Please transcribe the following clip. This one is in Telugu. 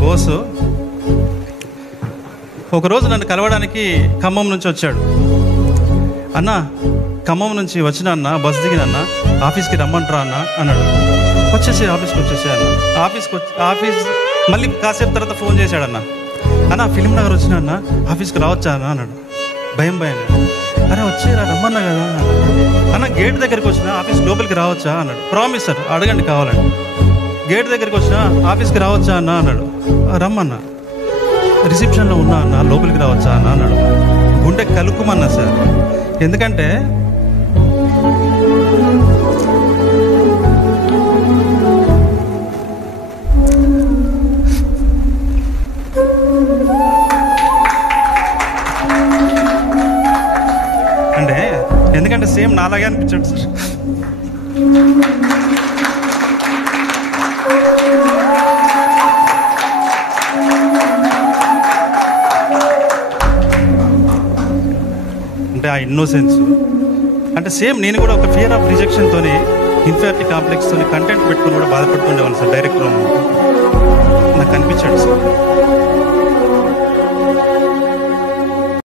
బోసు ఒకరోజు నన్ను కలవడానికి ఖమ్మం నుంచి వచ్చాడు. అన్న, ఖమ్మం నుంచి వచ్చిన అన్న, బస్ దిగిన అన్న, ఆఫీస్కి రమ్మంటారా అన్న అన్నాడు. ఆఫీస్కి వచ్చేసి అన్న, ఆఫీస్ మళ్ళీ కాసేపు తర్వాత ఫోన్ చేశాడన్న. అన్న, ఫిలిం నగర్ వచ్చిన అన్న, ఆఫీస్కి రావచ్చా అన్న అన్నాడు. భయం అరే వచ్చేరా, రమ్మన్నా కదా అన్న. గేట్ దగ్గరికి వచ్చిన, ఆఫీస్ లోపలికి రావచ్చా అన్నాడు. ప్రామిస్ సార్, అడగండి కావాలండి. గేట్ దగ్గరికి వచ్చిన, ఆఫీస్కి రావచ్చా అన్న అన్నాడు. రమ్మన్నా. రిసెప్షన్లో ఉన్నా అన్న, లోపలికి రావచ్చా అన్న అన్నాడు. గుండె కలుక్కుమన్నా సార్. ఎందుకంటే సేమ్ నాలాగే అనిపించాడు సార్. అంటే ఆ ఇన్నోసెన్స్, అంటే సేమ్ నేను కూడా ఒక ఫియర్ ఆఫ్ రిజెక్షన్తో, ఇన్ఫీరియారిటీ కాంప్లెక్స్తో కంటెంట్ పెట్టుకుని కూడా బాధపడుతుండేవాళ్ళు సార్. డైరెక్టర్ నాకు కనిపించాడు సార్.